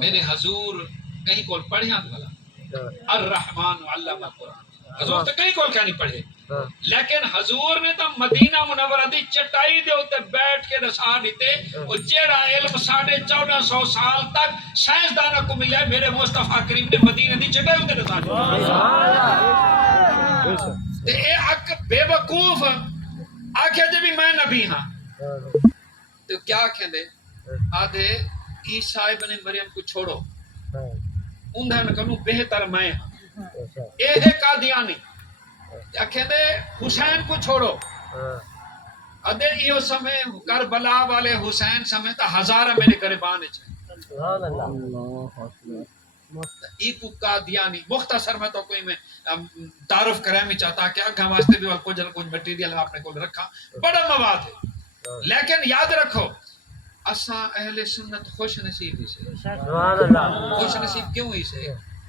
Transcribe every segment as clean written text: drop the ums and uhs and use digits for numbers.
میرے حضور کہیں کول پڑھیاں بھلا الرحمن علم القرآن، حضور تو کہیں کول نہیں پڑھے، لیکن حضور نے تو مدینہ منورہ دی چٹائی دے اوتے بیٹھ کے دسا دیتے او جیڑا علم 1450 سال تک سائنسداناں کو ملیا میرے مصطفیٰ کریم نے مدینہ دی چٹائی اوتے دسا دیا۔ تے اے اک بے وقوف آکھے جے بھی میں نبی ہاں تو کیا کہندے آدھے عیسیٰ ابن مریم کو چھوڑو اندھن کنو بہتر میں ہاں، اے ہے قادیانی۔ کیا کہندے حسین کو چھوڑو ادے ایو سمے کربلا والے حسین سمے تا ہزارہ میرے گریبان چھے سبحان اللہ۔ ای کو قادیانی مختصر میں تو کوئی میں تعارف کریں میں چاہتا کہ اگھا واسطے بھی کچھ مٹیریل آپ نے کو رکھا بڑا مواد ہے، لیکن یاد رکھو اساں اہل سنت خوش نصیب ہی سے۔ سبحان اللہ۔ خوش نصیب کیوں ہی سے؟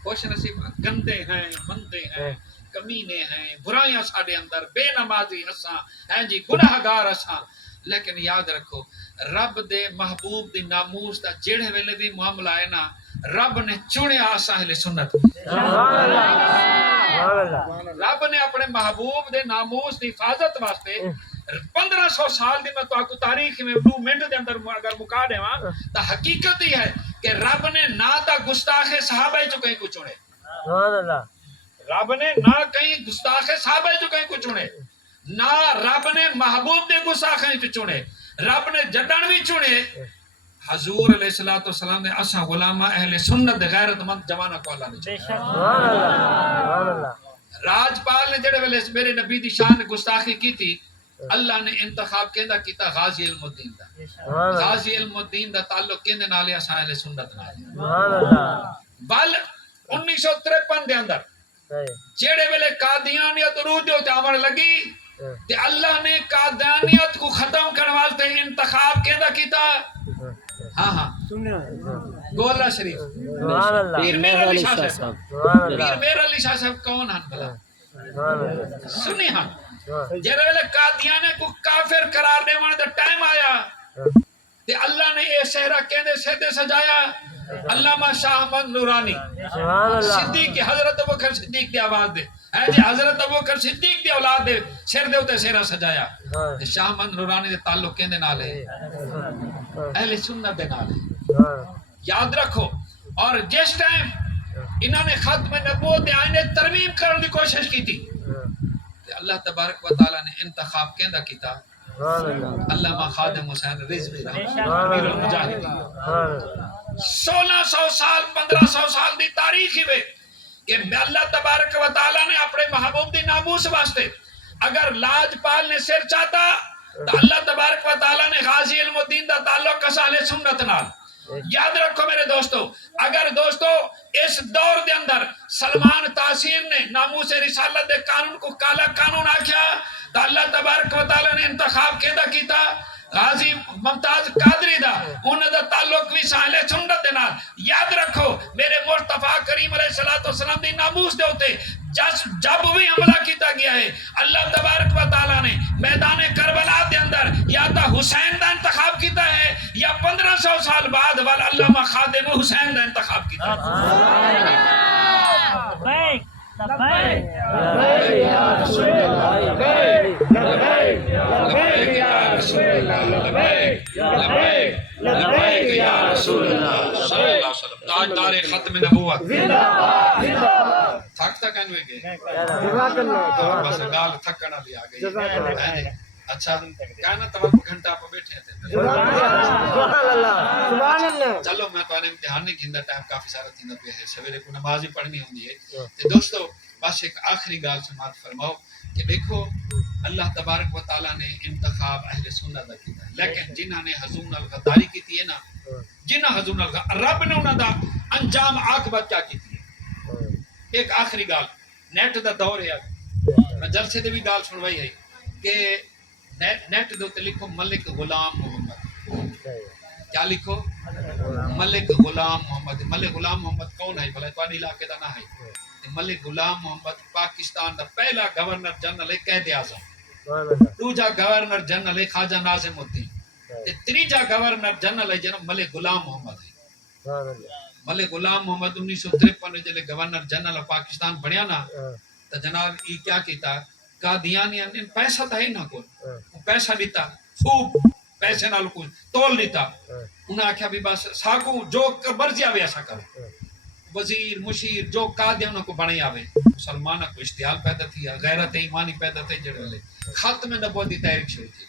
خوش نصیب گندے ہیں، مندے ہیں، کمینے ہیں، برائیاں ساڑے اندر، بے نمازی اساں ہیں جی، گناہگار اساں، لیکن یاد رکھو رب دے محبوب دی ناموس دا جڑے ویلے بھی معاملہ ہے نا رب نے چنے آسا اہل سنت۔ رب نے اپنے محبوب دے ناموس دی حفاظت واسطے 1500 سال دی میں تو آپ کو تاریخ میں 2 منٹ دے اندر اگر مکا دے وہاں تو حقیقت ہی ہے کہ رب نے نہ تا گستاخ صحابہ جو کہیں کو چنے، رب نے نہ کہیں گستاخ صحابہ جو کہیں کو چنے، نہ رب نے محبوب دے گستاخ جو چنے، رب نے جڈن بھی چنے۔ حضور علیہ السلام نے اسا غلامہ اہل سنت غیرت مند جوانہ کو اللہ نے چنے۔ راجپال نے جڑے ویلے میرے نبی دی شان گستاخی کی تھی اللہ نے انتخاب کیندا کیتا غازی علم الدین دا، غازی علم الدین دا تعلق کیندے نال اسا اہل سنت نال۔ بل 1953 دے اندر جڑے ویلے قادیانیت روح دے تے آون لگی تے اللہ نے قادیانیت کو ختم کرنے واسطے انتخاب کیندا کیتا، ہاں گولہ شریف پیر میر علی شاہ صاحب۔ پیر میر علی شاہ صاحب کون ہیں بھلا؟ سنی ہاں جڑے ویلے قادیانے کو کافر قرار دیوان دا ٹائم آیا تے اللہ نے اے صحرا کہندے سیدے سجایا علامہ شاہ احمد نورانی صدیق حضرت ابوبکر صدیق دی آواز دے ہے جی حضرت ابوبکر صدیق دی اولاد دے سر دے اوتے صحرا سجایا تے شاہ احمد نورانی دے تعلق کہندے نال ہے اہل سنت دے نال ہے۔ یاد رکھو اور جس ٹائم انہوں نے ختم نبوت آئینے ترمیم کرنے کی کوشش کی تھی اللہ تبارک و تعالی نے انتخاب کہندہ کیتا علامہ خادم حسین رضوی امیر المجاہدین 1600 سال 1500 سال دی تاریخی میں کہ اللہ تبارک و تعالی نے اپنے محبوب دی ناموس واسطے اگر لاجپال نے سر چاہتا تو اللہ تبارک و تعالی نے غازی علم الدین دا تعلق اہل سنت نال۔ یاد رکھو میرے دوستو اگر دوستو اس دور دے اندر سلمان تاثیر نے ناموس رسالت دے قانون کو کالا قانون آکھیا تو اللہ تبارک و تعالی نے انتخاب کیتا غازی ممتاز قادری دا انہوں دا تعلق بھی اہل سنت دے نال۔ یاد رکھو میرے مصطفیٰ کریم علیہ السلام دی ناموس دے ہوتے جب بھی حملہ کیتا گیا ہے اللہ تبارک و تعالی نے میدان کربلا دے اندر یا تا حسین دا انتخاب کیتا ہے یا 1500 سال بعد والا علامہ خادم حسین دا انتخاب کیتا ہے۔ لبیک یا رسول اللہ، لبیک یا رسول اللہ، لبیک یا رسول اللہ صلی اللہ علیہ وسلم۔ تاجدار ختم نبوت تھک تک انوے گئے بس گال تھکنا بھی آگئی۔ اچھا کہنا تمام گھنٹہ آپ بیٹھے تھے چلو میں تو آنے امتحان نہیں گھندہ ٹائم کافی سارا تھیندا پہ ہے سویرے کو نماز ہی پڑھنی ہوندی ہے۔ تو دوستو بس ایک آخری گال سماعت فرماؤ کہ دیکھو اللہ تبارک و تعالیٰ نے انتخاب اہل سنت دا کیتا ہے لیکن جنہاں نے حضور الغداری کی ہے نا جنہاں حضور الغداری رب نے انہاں دا انجام عاقبت کیا کی ہے۔ ایک آخری گال نیٹ دا دور ہے میں جلسے دے بھی گال سنوائی ہے کہ نیٹ دو تے لکھو ملک غلام محمد، کیا لکھو ملک غلام محمد۔ ملک غلام محمد کون ہے بھلا تو علاقے دا نہ ہے۔ ملک غلام محمد پاکستان دا پہلا گورنر جنرل ہے قائد اعظم، دوجا گورنر جنرل ہے خواجہ ناظم الدین، تے تیجا گورنر جنرل ہے جناب ملک غلام محمد ہے. ملک غلام محمد 1953 جلے گورنر جنرل پاکستان بنیا نا تو جناب یہ کیا کیتا قادیانی نے پیسہ تھا ہی نہ کوئی پیسہ دیتا خوب پیسے نال کوئی تول دیتا انہاں آکھیا بھی بس ساکو جو مرضی آوے ایسا کرو وزیر مشیر جو قادیانوں کو بنے آوے مسلمانہ کو اشتعال پیدا تھی غیرت ایمانی پیدا تھی جڑے والے ختم نبوت دی تحریک شروع تھی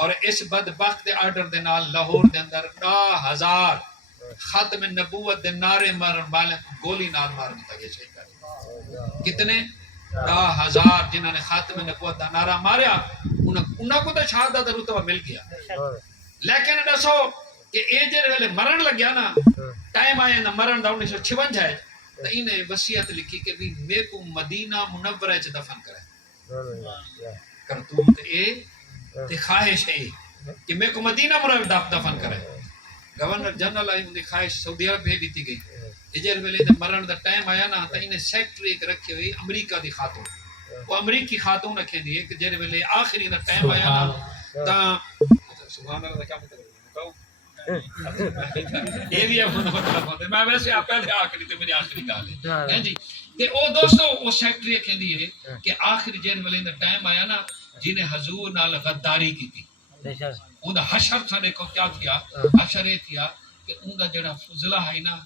اور اس بدبخت آرڈر دے نال لاہور دے اندر 10,000 ختم نبوت دے نعرے مارن والے کو گولی نال مار دیتا گیا شہید کر کتنے 10,000 جنہوں نے خاتم نبوت دا نعرہ ماریا انہاں کو تو شہادت دا رتبہ مل گیا لیکن دسو کہ اے جڑے ویلے مرن لگیا نا ٹائم آیا نا مرن دا 1956 ہے تو انہیں وصیت لکھی کہ بھی میں کو مدینہ منورہ چ دفن کرے کرتوت اے تے خواہش ہے کہ میں کو مدینہ منورہ دفن کرے گورنر جنرل آئی ان کی خواہش سعودی عرب بھیج دیتی گئی اجر ویلے تے مرن دا ٹائم آیا نا تو انہیں سیکٹری ایک رکھی ہوئی امریکہ دی خاتون وہ امریکی خاتون رکھے دی کہ جر ویلے آخری دا ٹائم آیا نا تا سبحان اللہ دا کیا مطلب بتاؤ یہ بھی اپنا مطلب ہوتا ہے میں ویسے آپ پہلے آخری تے میری آخری گال ہے جی تے او دوستو وہ سیکٹری کہہ دی ہے کہ آخری جر ویلے دا ٹائم آیا نا جنہیں حضور نال غداری کی تھی اون دا حشر ساڈے کو کیا تھیا حشر یہ تھیا کہ اون دا جڑا فضلہ ہے نا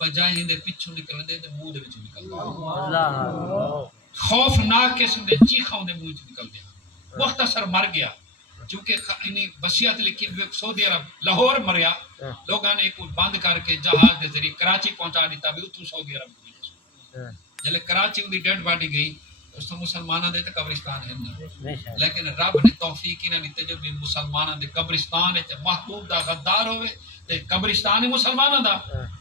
بجائے دے پیچھے نکل دے تے منہ دے وچ نکل دے خوفناک قسم دے چیخاں دے منہ وچ نکل گیا مختصر مر گیا چونکہ انہیں وصیت لکھی سعودی عرب لاہور مریا لوگاں نے کو بند کر کے جہاز دے ذریعے کراچی پہنچا دیتا بھی اتھوں سعودی عرب جلے کراچی دی ڈیڈ باڈی گئی اس تو مسلمانوں دے تے قبرستان ہے نا لیکن رب نے توفیق نہ دیتے جو بھی مسلمانوں دے قبرستان ہے تے محبوب دا غدار ہوئے تے قبرستان ہی مسلمانوں دا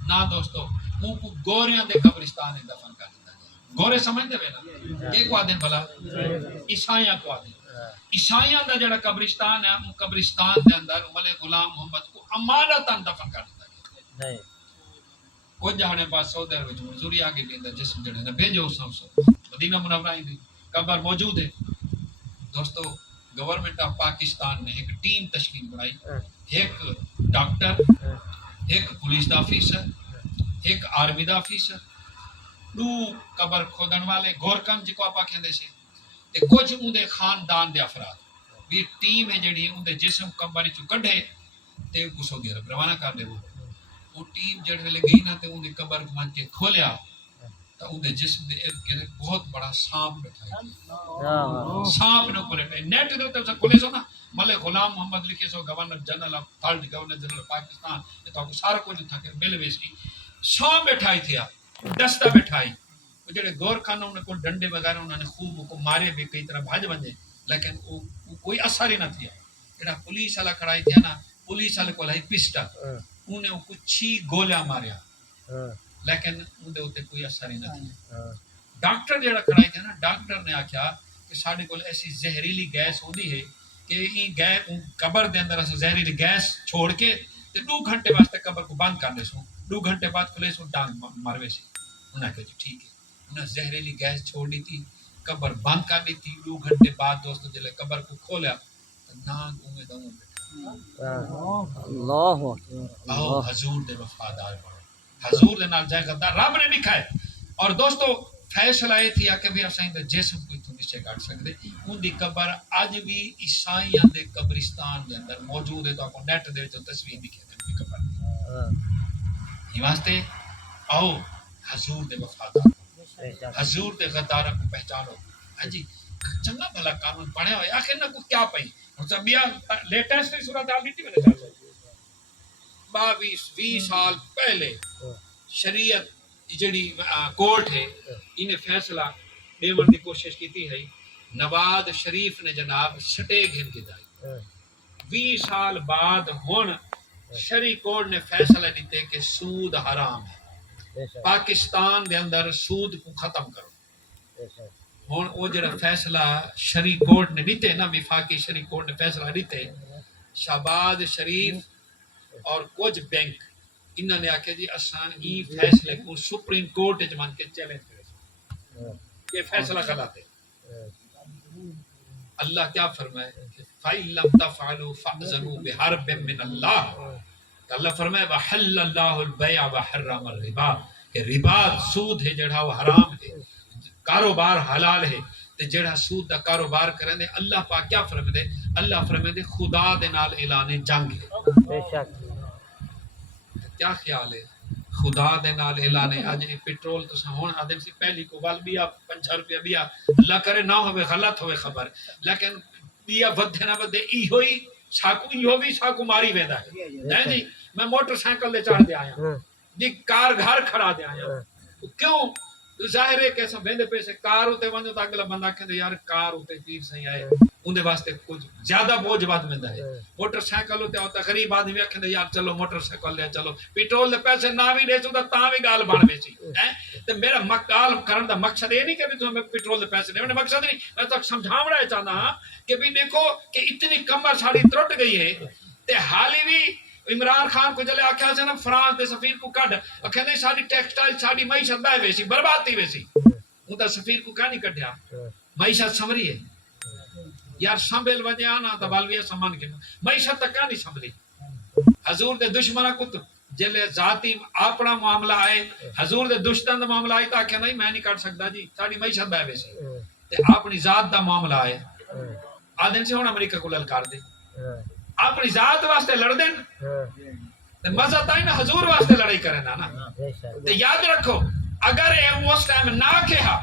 نہ دوستو ان کو گوریاں دے قبرستان ہے دفن کر دیتا گورے سمجھتے ہوئے نا یہ کو آدھیں بھلا عیسائیاں کو آدھیں عیسائیاں دا جڑا قبرستان ہے ان قبرستان دے اندر ملک غلام محمد کو امانتاً دفن کر دیتا گیا کچھ جہانے پاس سعودی عرب وچ مزوری آگے دیندا جسم جڑے نے بھیجو اس مدینہ منورہ دی قبر موجود ہے دوستو گورنمنٹ آف پاکستان نے ایک ٹیم تشکیل بنائی ایک ڈاکٹر ایک پولیس دا آفیسر ایک آرمی دا آفیسر دو قبر کھودن والے گورکن جی کو آپ کہندے سے تے کچھ اندے خاندان دے افراد بھی ٹیم ہے جڑی اندے جسم قبر چوں کڈھے تے کو سعودی عرب روانہ کر دے وہ ٹیم جڑ ویلے گئی نا تے اندی قبر کو من کے کھولیا تو اندے جسم دے ارد گرد بہت بڑا سانپ بیٹھا ہے سانپ نے اوپر نیٹ دے تے کھولے سو نا ملک غلام محمد لکھے سو governor general of third governor general Pakistan تے تو سارا کچھ تھا کہ مل ویسی سانپ بیٹھائی تھیا دستہ بیٹھائی جڑے گور خان انہوں نے کوئی ڈنڈے وغیرہ انہوں نے خوب کو مارے بھی کئی طرح بھاج بنجے لیکن کوئی اثر ہی نہ تھیا جڑا پولیس والا کھڑائی تھیا نا پولیس والے کو لائی پسٹل انہیں کچھ 6 گولیاں ماریا لیکن اندے ہوتے کوئی اثر ہی نہ تھیا ڈاکٹر جڑا کھڑائی تھیا نا ڈاکٹر نے آکھیا کہ ساڈے کول ایسی زہریلی گیس ہوندی ہے کہ یہ گیس قبر دے اندر اس زہریلی گیس چھوڑ کے تے 2 گھنٹے واسطے قبر کو بند کر دے سو 2 گھنٹے بعد کھلے سو ڈانگ مروے سے انہوں نے کہا جی ٹھیک ہے انہیں زہریلی گیس چھوڑ دی تھی قبر بند کر دی تھی 2 گھنٹے بعد دوستو جلے قبر کو کھولیا تو نانگ اوے دوں بیٹھا اللہ آؤ حضور دے وفادار بڑھو حضور دے نال جائے غدار رب نے لکھا ہے اور دوستو فیصلہ یہ تھی کہ بھی اسائیں دے جسم کو اتوں نیچے کاٹ سکتے ان دی قبر اج بھی عیسائیاں دے قبرستان دے اندر موجود ہے تو آپ کو نیٹ دے وچ تصویر دکھے تے قبر یہ واسطے آؤ حضور دے وفادار حضور دے غدارہ کو پہچانو ہاں جی چنگا بھلا قانون پڑھے ہوئے آخر نہ کو کیا پئی بیا لیٹسٹ صورت حال بیٹی میں چل سکتی 22-20 سال پہلے شریعت جڑی کورٹ ہے انہیں فیصلہ دیون دی کوشش کیتی ہے نواز شریف نے جناب سٹے گھن کے دائی 20 سال بعد ہن شریع کورٹ نے فیصلہ دیتے کہ سود حرام ہے پاکستان دے اندر سود کو ختم کرو ہن او جڑا فیصلہ شریع کورٹ نے دیتے نا وفاقی شریع کورٹ نے فیصلہ دیتے شہباز شریف اور کچھ بینک انہوں نے آکھے جی آسان ہی فیصلے کو سپریم کورٹ وچ مان کے چیلنج کرے یہ فیصلہ غلط ہے اللہ کیا فرمائے کہ فَإِن لَّمْ تَفْعَلُوا فَأْذَنُوا بِحَرْبٍ مِّنَ اللَّهِ. تو اللہ فرمائے وَحَلَّ اللَّهُ الْبَيْعَ وَحَرَّمَ الرِّبَا کہ ربا سود ہے جڑا وہ حرام ہے، کاروبار حلال ہے، تے جڑا سود دا کاروبار کریں دے اللہ پاک کیا فرمائے دے؟ اللہ فرمائے دے خدا دے نال اعلان جنگ ہے. بے شک کیا خیال ہے خدا دے نال اعلان اج پیٹرول تو ہن آدم سی پہلی کو ول بھی 5 روپیہ بھی اللہ کرے نہ ہوے غلط ہوے خبر، لیکن بیا ودھے نہ ودھے ای ہوئی ساکو ای ہووی ساکو ماری ویندا ہے. نہیں جی میں موٹر سائیکل دے چڑھ دے آیا جی کار گھر کھڑا دے آیا کیوں ظاہر ہے کہ سب ویندے پیسے کار ہوتے ونجو تا اگلا بندہ کہندے یار کار ہوتے پیر صحیح آئے اندے واسطے کچھ زیادہ بوجھ ود میندا ہے. موٹر سائیکل ہوتے ہوتا غریب آدمی کہندے یار چلو موٹر سائیکل لے چلو پیٹرول دے پیسے نہ بھی دے تو تاں بھی گال بن ویسی ہیں. تے میرا مقال کرن دا مقصد یہ نہیں کہ تمہیں پیٹرول دے پیسے دینے مقصد نہیں، میں تو سمجھاونا چاہتا ہاں کہ بھی دیکھو کہ اتنی کمر ساری ترٹ گئی ہے تے حالی بھی عمران خان کو جلے آکھیا سے نا فرانس دے سفیر کو کڈ کہندے ساری ٹیکسٹائل ساری معیشت بہ ویسی برباد تھی ویسی. اوندا سفیر کو کہاں نہیں کڈیا معیشت سمری ہے یار سنبھل وجے آنا تا بالویا سامان کے معیشت تک نہیں سنبھلی. حضور دے دشمناں کو جلے ذاتی اپنا معاملہ آئے حضور دے دشمن دا معاملہ آئے تا کہ نہیں میں نہیں کر سکدا جی ساری معیشت بہ ویسی تے اپنی ذات دا معاملہ آئے آدم سے ہن امریکہ کو للکار دے اپنی ذات واسطے لڑ دین تے مزہ تائیں نا حضور واسطے لڑائی کرے نا تے یاد رکھو اگر اے اس ٹائم نہ کہا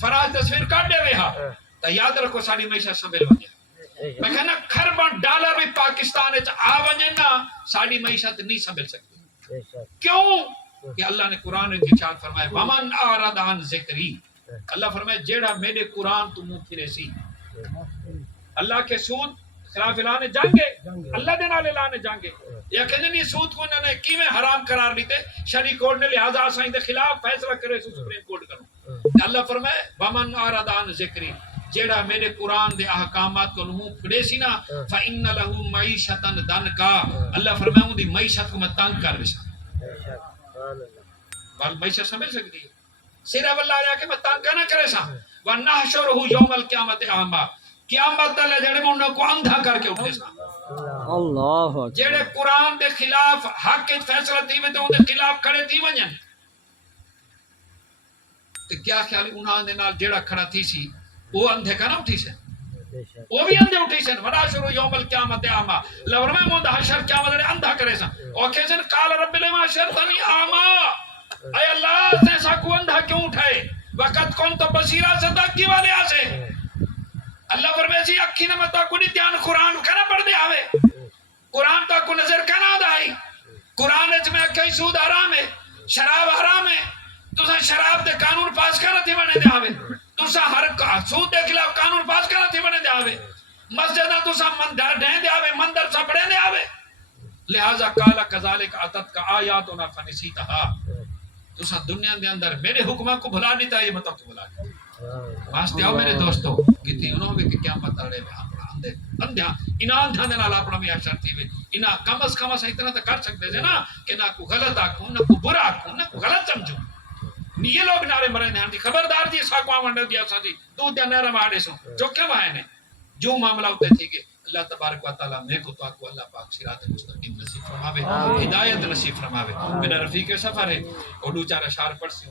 فراز تصویر کٹ دے ہا تے یاد رکھو ساری معیشت سنبھل ونجے. میں کہنا خربن ڈالر بھی پاکستان وچ آ ونجے نا ساری معیشت نہیں سنبھل سکتی. کیوں کہ اللہ نے قرآن وچ ارشاد فرمایا ومن اعرض عن ذکری اللہ فرمایا جیڑا میرے قرآن تو منہ پھرے سی اللہ کے سود خلاف اعلان جانگے اللہ دے نال اعلان جانگے یا کہنے نہیں سود کو انہوں نے کیویں حرام قرار دیتے شرعی کورٹ نے لہذا اسائیں دے خلاف فیصلہ کرے سپریم کورٹ کرو. اللہ فرمائے ومن اعرض عن ذکری جیڑا میرے قرآن دے احکامات کو منہ پھڑے سی نا فإن له معیشتا ضنکا اللہ فرمائے اون دی معیشت کو میں تنگ کر ویسا بل معیشت سمجھ سکتی ہے سیرا واللہ آیا کہ میں تنگ نہ کرے سا ونحشرہ یوم القیامت اعما قیامت تلے جڑے منوں کو اندھا کر کے اٹھے سا اللہ جڑے قرآن دے خلاف حق وچ فیصلہ تھی وے تے اون دے خلاف کھڑے تھی ونجن تے کیا خیال انہاں دے نال جڑا کھڑا تھی سی وہ اندھے کا نہ اٹھی سے وہ بھی اندھے اٹھی سے ونحشرہ یوم القیامت اعما لور میں مون حشر قیامت دے اندھا کرے سا او کہ سن قال رب لما حشرتنی اعما اے اللہ سے سا کو اندھا کیوں اٹھائے وقت کون تو بصیرہ سے تک کی والے آسے اللہ فرمائے سی اکھی نے متا کو نہیں دھیان قرآن کنا پڑھ دے آوے قرآن تا کو نظر کنا دائی قرآن اچ میں کئی سود حرام ہے شراب حرام ہے تسا شراب دے قانون پاس کرنا تھی بنے دے آوے تسا ہر سود دے خلاف قانون پاس کرنا تھی بنے دے آوے مسجدہ تسا مندر ڈھیں دے آوے مندر سا پڑھیں دے آوے لہذا قال کذالک اتت کا آیاتنا فنسیتہا تسا دنیا دے اندر میرے حکمہ کو بھلا نہیں تھا یہ مطلب تو بھلا نہیں واسطے آؤ میرے دوستو کتنی انہوں نے کہ کیا مت اڑے میں اپنا اندھے اندھا انہاں اندھا دے نال اپنا بھی اشر تھی انہاں کم از کم اتنا تو کر سکتے تھے نا کہ نہ کو غلط آکھوں نہ کو برا آکھوں نہ کو غلط سمجھوں یہ لوگ نعرے مرے ہیں جی خبردار جی ساکو آمنڈ دیا سا جی تو دیا نیرہ ماڑے سو چوکے وہاں نے جو معاملہ ہوتے تھے کہ اللہ تبارک و تعالیٰ میں کو تو آپ کو اللہ پاک صراط مستقیم نصیب فرماوے ہدایت نصیب فرماوے میرا رفیق سفر ہے اور دو چار اشعار پڑھ سی